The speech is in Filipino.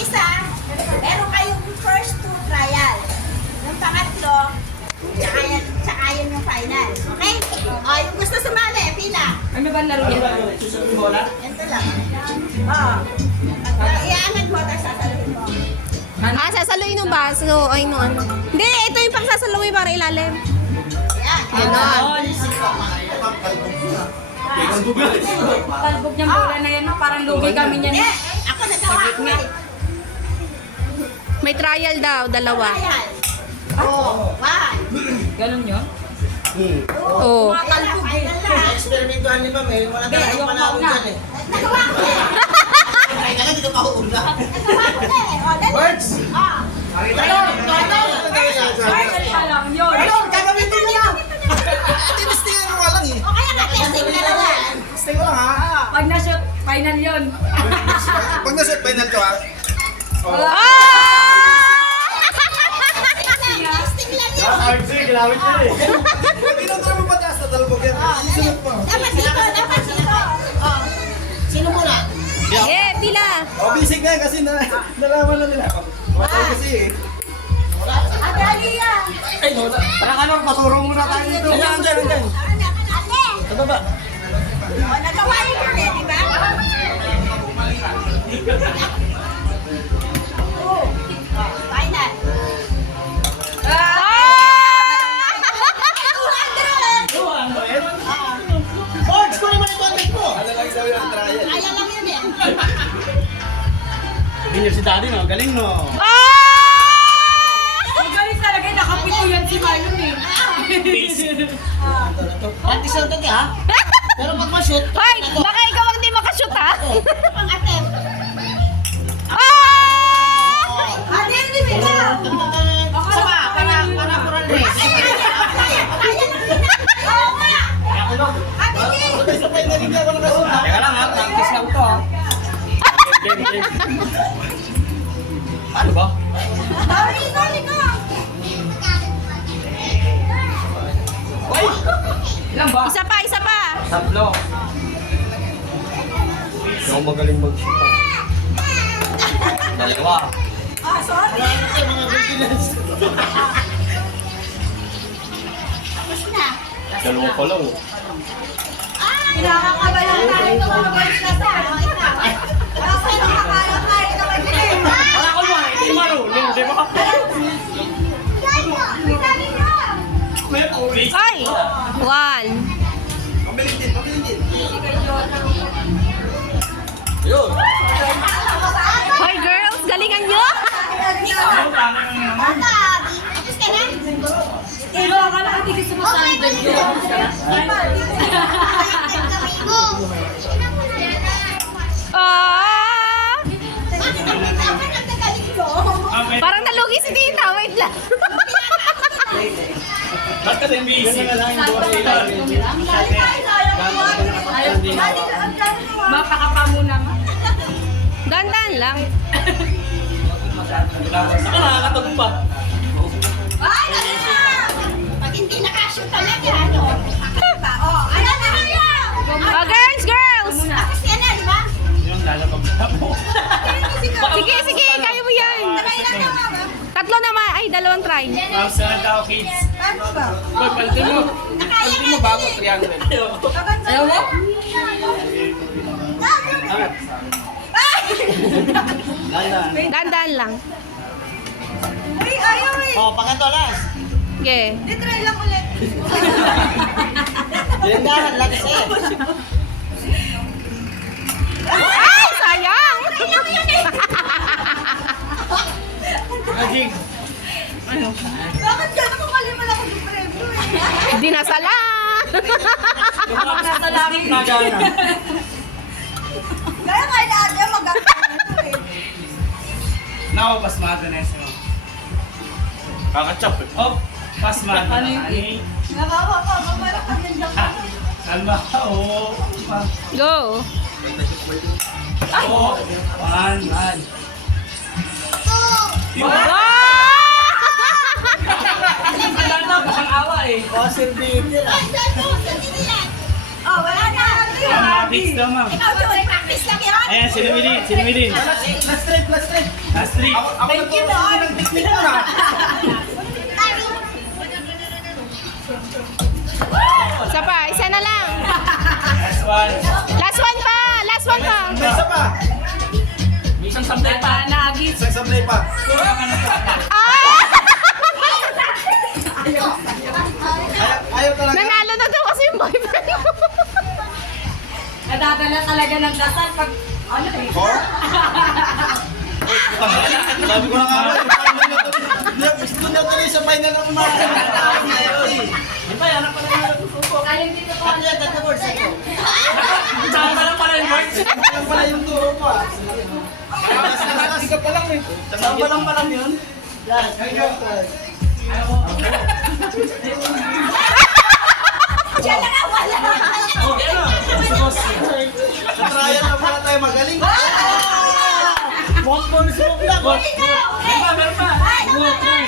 isa, meron kayong first two trial. Yung pangatlo, tsaka yun yung final. Okay? O, yung gusto sumali, pila. Ano ba laro yan? Susunod mo na? Ganito lang. Iaangat mo, tapos sasaluhin mo. Ah, sasaluin ng baso. Ay, no, ano. Hindi, ito yung pang sasaluin para ilalim. Yan. Ganon. Kalbog niyang bola na yan, parang lugi kami niyan. Eh, ako nagawa ko eh. May trial daw, dalawa. Trial. Oh, one. Ganon yun? Oh. Final na. Eksperimentuhan ni Ma'am eh. Wala tayong panahon dyan eh. Nagawa ko eh. Kaya ka lang, hindi ka mahuula. Nagawa ko na eh. O, dali. Birds! Ah. Final pa lang yun. Gagawin din niya! Tinistingan mo lang eh. O, kaya nga, testing na lang. Testing mo lang ha. Pag na-shoot, final yun. Pag nasa final ko ha. Testing lang yun. Hard sir, ginawit ko eh. Tinuturo mo pataas na talbog yan. Sunod mo. Dapat dito, dapat dito. Oh. Sino muna? Yeah, pila. O, bisig nga kasi nalaman na nila. Matay kasi eh. Adali yan. Ay, no. Parang ano, paturong muna tayo dito. Andyan. Ate. Sa baba. O, nagawa niyo yun eh, di ba? Oh. Final. Boards ko naman ito ang mo. Ano lang daw yung trial? Kaya lang yun eh. Binir si daddy no, galing no. Ang galing talaga, nakapito yan si Marlon eh. Practice lang ito ha. Pero pag ma-shoot, Hoy, baka ikaw ang di makashoot, ha? Pang attempt. Ate, hindi ba? Sama, para puran race. Kaya lang yun. Oo nga. Ate, di. Sabay na rin ako nakasunod. Teka lang ha, practice lang to ha. Game. Ano ba? Sorry, ko. Uy! Ilan ba? Isa pa, isa pa. Tatlo. Hindi ako magaling mag-shoot. Dalawa. Oh, sorry. Tapos na. Dalawa pa lang. Pinakakabalan tayo ito mga boys na sa kasi nakakala tayo naman din. Wala ko ba? Hindi marunong, di ba? May ulis. Ay! One. Pabilis din. Yun. Hoy, girls, galingan nyo. Tapos ka na? Ilo, akala ko hindi sumasali dyan yun. Ah! Bakit ang bitapan ang nagaling ko? Parang nalugi si tita. Wait lang. Ba't ka din busy? Mapakapa muna ma. Dandan lang. Saka nakakatog pa. Ay, dali na! Pag hindi nakashoot talaga, ano? Kakaiba. Oh, ano na kaya? Oh, girls! Tapos ka na, di ba? Yung lalabag na mo. Sige, kaya mo yan. Try lang naman, ba? Tatlo naman. Ay, dalawang try. Ma'am, saan daw kids? Ano ba? Boy, palitin mo. Nakaya Palitin mo bago 300. Ayaw mo? Dandan lang. Uy, ayaw eh. Oh, pangatlo last. Okay. Di try lang ulit. Bilandahan lang kasi. Ay, sayang! Ajing. Bakit ka? Nakakaliman ako ng premyo eh. Dinasala! Nasa langit na gana. Kaya kailangan niya mag-ano eh. Now, pasmado na yun. Kakachop eh. Oh, pasmado. Ano yun? Nakakapagpapalang kami ng Salma, oo. Go! Oo. One. Wow! Wala na, bakang awa eh. Fossil baby lang. Oh, wala na. Mix daw, ma'am. Ikaw, Joy, practice lang yun. Ayan, sinumilin. Last trip. Ha? street. Thank you, Lord. Isa pa, isa na lang. Last one. Last one pa, last one pa. May isa pa. May isang sablay pa. Nagis. Isang sablay pa. Ah! Ayaw talaga. Nanalo na daw kasi yung boyfriend mo. Nadadala talaga ng dasal pag ano eh. Oh? Sabi ko na nga ba, yung final na to. Gusto na tuloy sa final na kumakas. Di ba, yan ang pala yung natutupo. Kaya hindi ko Ano yan, Tata Board, sa'yo? Saan pa lang pala yung words? Saan pala yung turo pa? Last ka pa lang eh. Saan pa lang yun? Siya lang ang wala. Oh, ano? Sa trial na pala tayo magaling. One bonus mo lang. Ikaw, okay. Meron pa. Ay, okay.